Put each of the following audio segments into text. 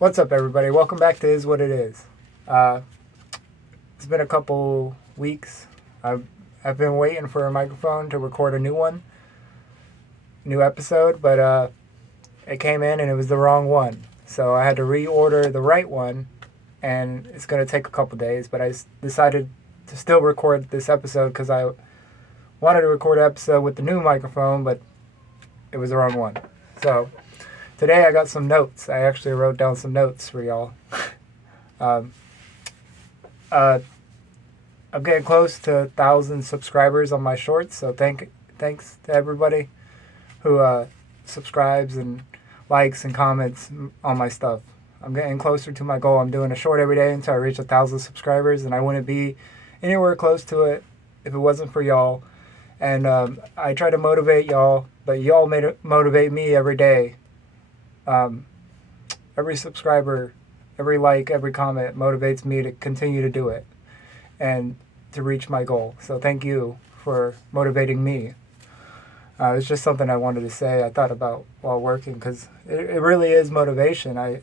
What's up, everybody? Welcome back to Is What It Is. Uh, it's been a couple weeks. I've been waiting for a microphone to record a new episode, but it came in and it was the wrong one. So I had to reorder the right one, and it's going to take a couple days. But decided to still record this episode because I wanted to record an episode with the new microphone, but it was the wrong one. So today I got some notes. I actually wrote down some notes for y'all. um, uh, I'm getting close to 1,000 subscribers on my shorts, so thanks to everybody who subscribes and likes and comments on my stuff. I'm getting closer to my goal. I'm doing a short every day until I reach 1,000 subscribers, and I wouldn't be anywhere close to it if it wasn't for y'all. And I try to motivate y'all, but y'all motivate me every day. Every subscriber, every like, every comment motivates me to continue to do it and to reach my goal. So thank you for motivating me. It's just something I wanted to say. I thought about while working because it really is motivation. It's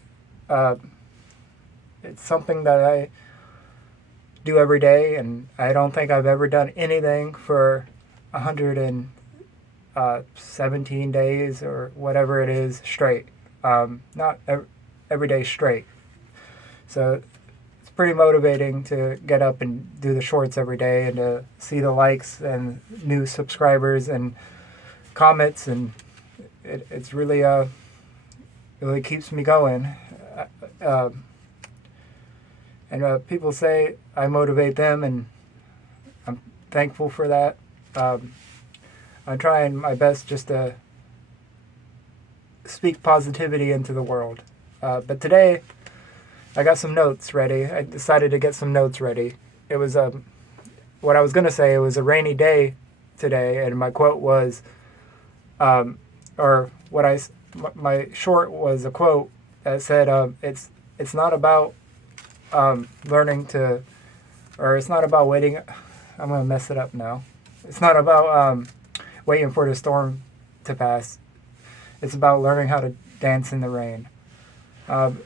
something that I do every day, and I don't think I've ever done anything for 117 days or whatever it is straight. Not every day straight. So it's pretty motivating to get up and do the shorts every day and to see the likes and new subscribers and comments, and it's really really keeps me going. Uh, and people say I motivate them, and I'm thankful for that. I'm trying my best just to speak positivity into the world. But today, I got some notes ready. I decided to get some notes ready. It was what I was gonna say. It was a rainy day today, and my quote was, or what my short was a quote that said, "It's not about learning to, or it's not about waiting." I'm gonna mess it up now. It's not about waiting for the storm to pass. It's about learning how to dance in the rain. I've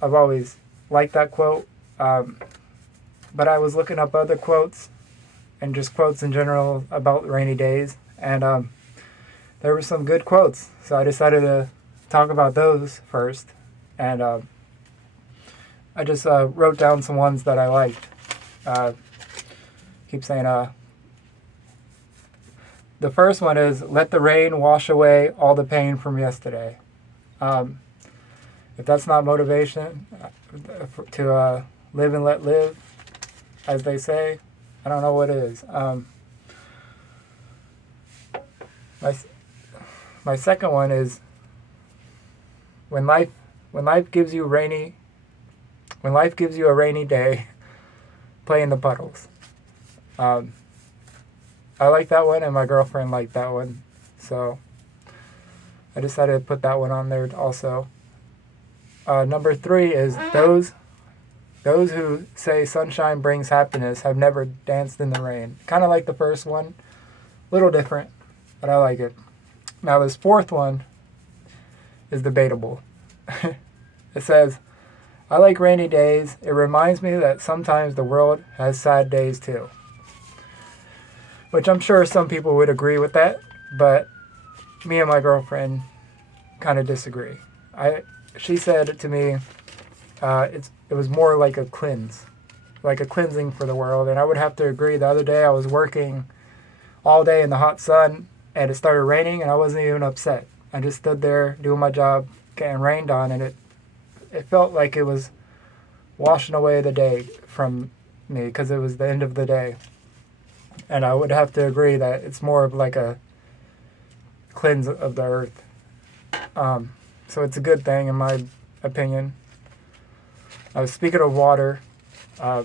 always liked that quote, but I was looking up other quotes and just quotes in general about rainy days, and there were some good quotes. So I decided to talk about those first, and I just wrote down some ones that I liked. Keep saying the first one is, "Let the rain wash away all the pain from yesterday." If that's not motivation to live and let live, as they say, I don't know what is. My second one is, when life gives you a rainy day, play in the puddles. I like that one, and my girlfriend liked that one, so I decided to put that one on there also. Number 3 is, those who say sunshine brings happiness have never danced in the rain. Kind of like the first one, a little different, but I like it. Now this fourth one is debatable. It says, "I like rainy days. It reminds me that sometimes the world has sad days too." Which I'm sure some people would agree with that, but me and my girlfriend kind of disagree. She said to me, it was more like a cleanse, like a cleansing for the world, and I would have to agree. The other day I was working all day in the hot sun, and it started raining, and I wasn't even upset. I just stood there doing my job, getting rained on, and it felt like it was washing away the day from me because it was the end of the day. And I would have to agree that it's more of like a cleanse of the earth. So it's a good thing, in my opinion. Speaking of water, I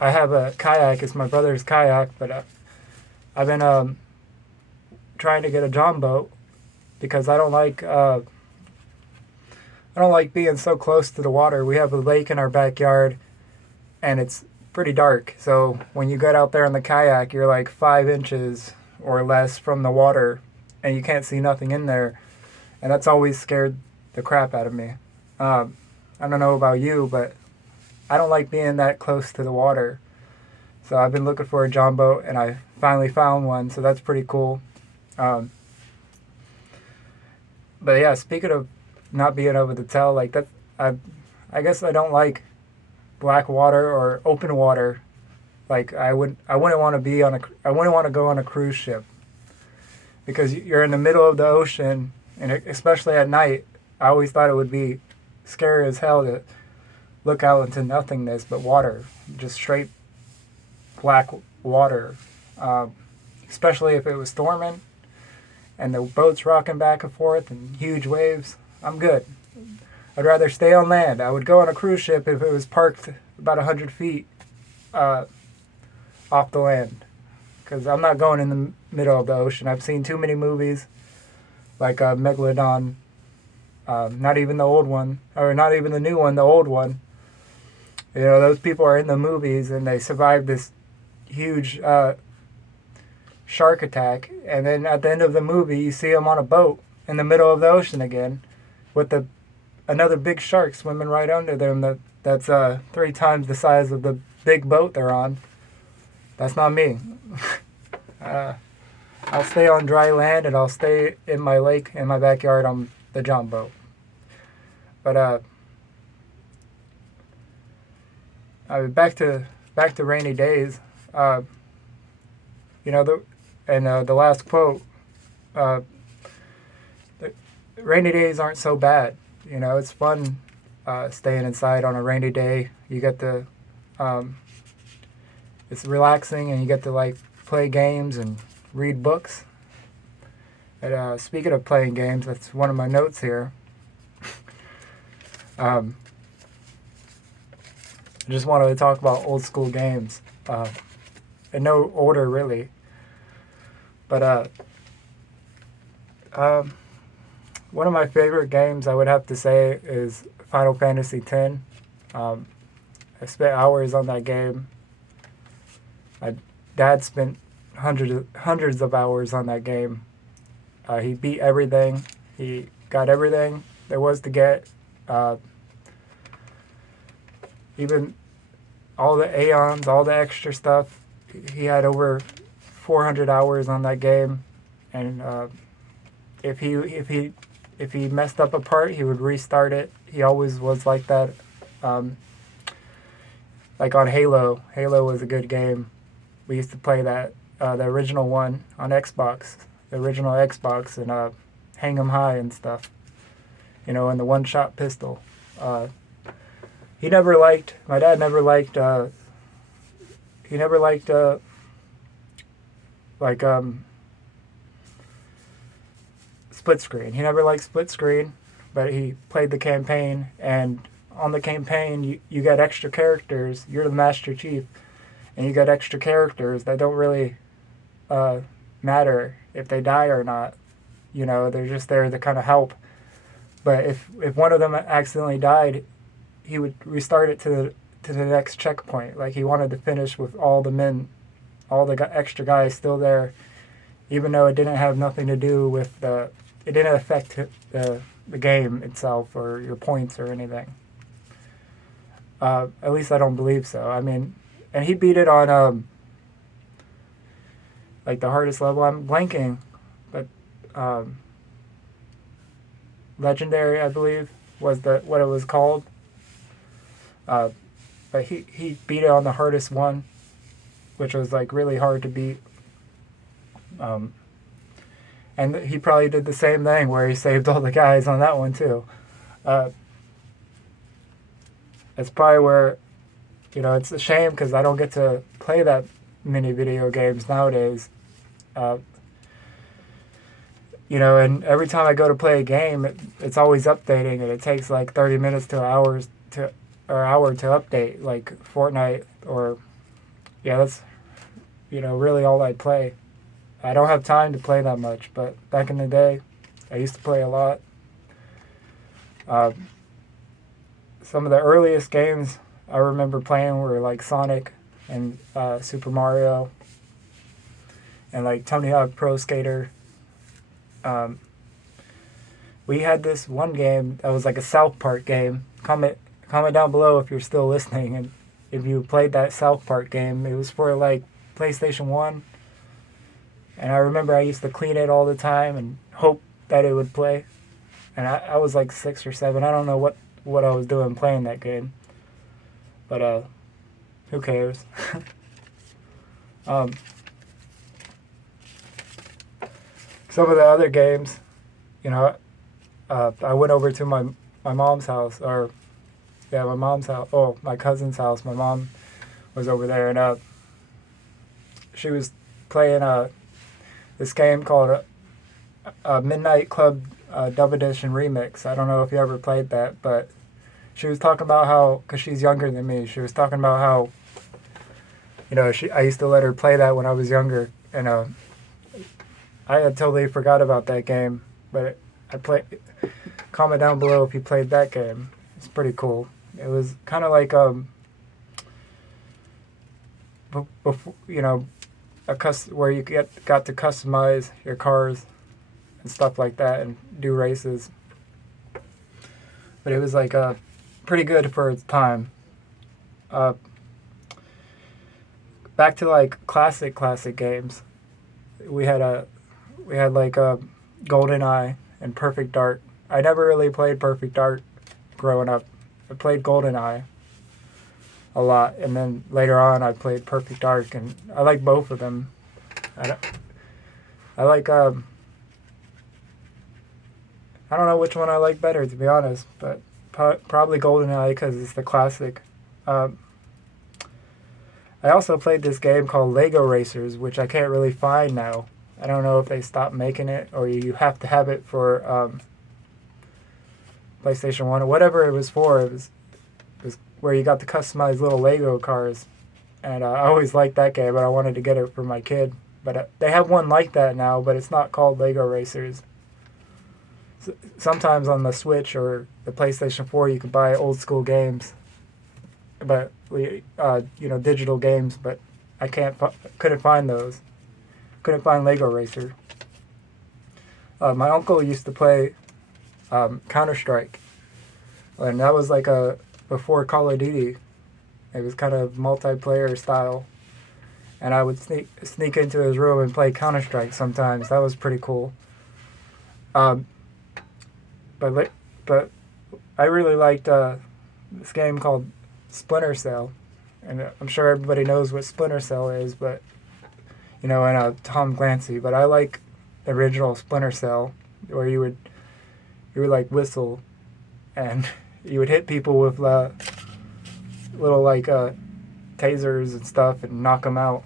have a kayak. It's my brother's kayak, but I've been trying to get a John boat because I don't like being so close to the water. We have a lake in our backyard, and it's pretty dark. So when you get out there in the kayak, you're like 5 inches or less from the water, and you can't see nothing in there. And that's always scared the crap out of me. I don't know about you, but I don't like being that close to the water. So I've been looking for a John boat, and I finally found one. So that's pretty cool. Um, but yeah, speaking of not being able to tell, like that, I guess I don't like black water or open water. Like I wouldn't want to be on a, I wouldn't want to go on a cruise ship because you're in the middle of the ocean, and especially at night. I always thought it would be scary as hell to look out into nothingness but water, just straight black water. Um, Especially if it was storming and the boat's rocking back and forth and huge waves. I'm good. I'd rather stay on land. I would go on a cruise ship if it was parked about 100 feet uh, off the land. Because I'm not going in the middle of the ocean. I've seen too many movies like Megalodon, not even the old one, or not even the new one, the old one. You know, those people are in the movies and they survive this huge shark attack, and then at the end of the movie, you see them on a boat in the middle of the ocean again, with another big shark swimming right under them. That's 3 times the size of the big boat they're on. That's not me. I'll stay on dry land, and I'll stay in my lake in my backyard on the John boat. But back to rainy days. You know, the last quote, the rainy days aren't so bad. You know, it's fun staying inside on a rainy day. You get to, it's relaxing, and you get to like play games and read books. And speaking of playing games, that's one of my notes here. I just wanted to talk about old school games. In no order really. But one of my favorite games I would have to say is Final Fantasy X. I spent hours on that game. My dad spent hundreds of hours on that game. He beat everything. He got everything there was to get. Even all the Aeons, all the extra stuff. He had over 400 hours on that game, and if he messed up a part, he would restart it. He always was like that. Like on Halo. Halo was a good game. We used to play that the original one on Xbox, the original Xbox, and hang 'em high and stuff. You know, and the one-shot pistol. My dad never liked. He never liked like split screen. He never liked split screen, but he played the campaign, and on the campaign you got extra characters. You're the Master Chief, and you got extra characters that don't really matter if they die or not. You know, they're just there to kind of help. But if one of them accidentally died, he would restart it to the next checkpoint. Like he wanted to finish with all the men, all the extra guys still there, even though it didn't have nothing to do with it didn't affect the game itself or your points or anything. At least I don't believe so. I mean, and he beat it on like the hardest level. I'm blanking, but Legendary, I believe, was what it was called. But he beat it on the hardest one, which was like really hard to beat. And he probably did the same thing where he saved all the guys on that one too. It's probably where, you know, it's a shame because I don't get to play that many video games nowadays. You know, and every time I go to play a game, it's always updating, and it takes like 30 minutes to hour to update, like Fortnite or, yeah, that's, you know, really all I play. I don't have time to play that much, but back in the day, I used to play a lot. Some of the earliest games I remember playing were like Sonic and Super Mario and like Tony Hawk Pro Skater. We had this one game that was like a South Park game. comment down below if you're still listening and if you played that South Park game. It was for like PlayStation 1. And I remember I used to clean it all the time and hope that it would play. And I was like 6 or 7. I don't know what I was doing playing that game. But who cares? Some of the other games, you know, I went over to my mom's house, or yeah, my mom's house. Oh, my cousin's house. My mom was over there, and she was playing this game called Midnight Club Dub Edition Remix. I don't know if you ever played that, but she was talking about how, because she's younger than me, she was talking about how, you know, I used to let her play that when I was younger, and I had totally forgot about that game, but comment down below if you played that game. It's pretty cool. It was kind of like before, you know, where you got to customize your cars and stuff like that and do races. But it was like pretty good for its time. Back to like classic games. We had like GoldenEye and Perfect Dark. I never really played Perfect Dark growing up. I played GoldenEye a lot, and then later on I played Perfect Dark, and I like both of them. I like I don't know which one I like better, to be honest, but probably GoldenEye because it's the classic. I also played this game called Lego Racers, which I can't really find now. I don't know if they stopped making it or you have to have it for PlayStation 1 or whatever it was for. It was where you got to customize little Lego cars. And I always liked that game, but I wanted to get it for my kid. But they have one like that now, but it's not called Lego Racers. Sometimes on the Switch or the PlayStation 4 you could buy old school games. But, you know, digital games, but I couldn't find those. Couldn't find Lego Racer. My uncle used to play Counter-Strike, and that was like before Call of Duty. It was kind of multiplayer style, and I would sneak into his room and play Counter-Strike sometimes. That was pretty cool. But I really liked this game called Splinter Cell, and I'm sure everybody knows what Splinter Cell is, but you know, and Tom Clancy. But I like the original Splinter Cell, where you would like whistle, and you would hit people with little like tasers and stuff and knock them out.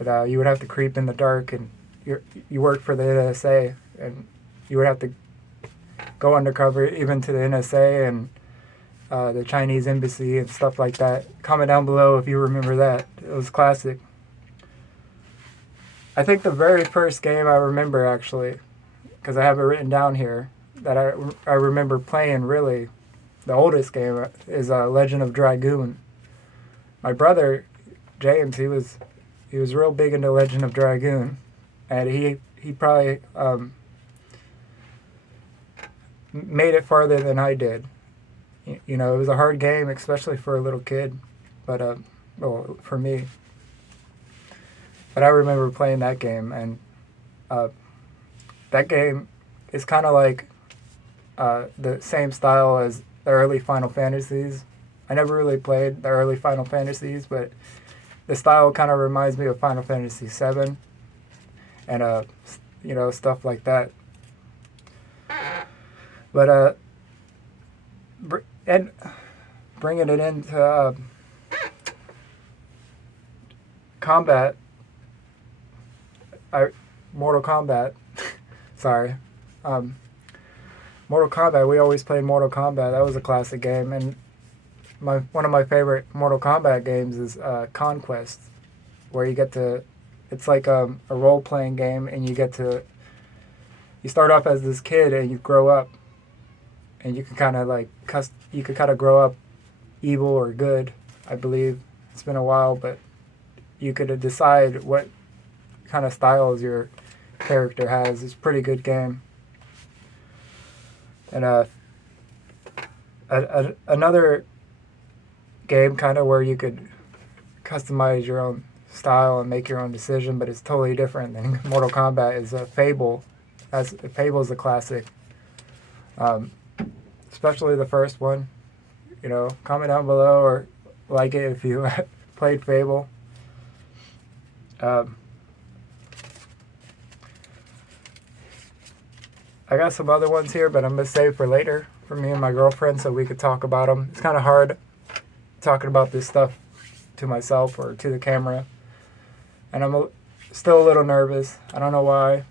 And you would have to creep in the dark, and you worked for the NSA, and you would have to go undercover even to the NSA and the Chinese embassy and stuff like that. Comment down below if you remember that. It was classic. I think the very first game I remember, actually, because I have it written down here, that I remember playing, really, the oldest game is Legend of Dragoon. My brother, James, he was real big into Legend of Dragoon, and he probably made it farther than I did. You know, it was a hard game, especially for a little kid, but well, for me. But I remember playing that game, and that game is kind of like the same style as the early Final Fantasies. I never really played the early Final Fantasies, but the style kind of reminds me of Final Fantasy VII, and you know, stuff like that. But and bringing it into combat. Mortal Kombat. Sorry. Mortal Kombat. We always played Mortal Kombat. That was a classic game, and one of my favorite Mortal Kombat games is Conquest, where you get to. It's like a role playing game, and you start off as this kid, and you grow up, and you can kind of like grow up evil or good. I believe it's been a while, but you could decide what kind of styles your character has. It's a pretty good game. And another game kind of where you could customize your own style and make your own decision, but it's totally different than Mortal Kombat is a Fable. Fable is a classic, especially the first one. You know, comment down below or like it if you played Fable. I got some other ones here, but I'm going to save for later for me and my girlfriend so we could talk about them. It's kind of hard talking about this stuff to myself or to the camera. And I'm still a little nervous. I don't know why. I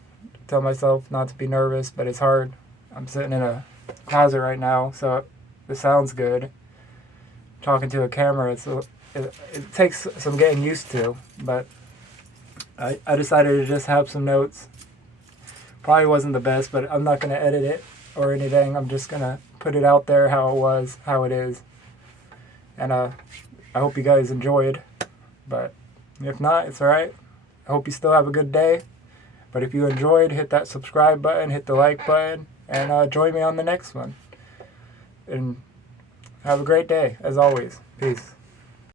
tell myself not to be nervous, but it's hard. I'm sitting in a closet right now, so it sounds good. Talking to a camera, it takes some getting used to, but I decided to just have some notes. Probably wasn't the best, but I'm not going to edit it or anything. I'm just going to put it out there how it was, how it is. And I hope you guys enjoyed. But if not, it's alright. I hope you still have a good day. But if you enjoyed, hit that subscribe button, hit the like button, and join me on the next one. And have a great day, as always. Peace.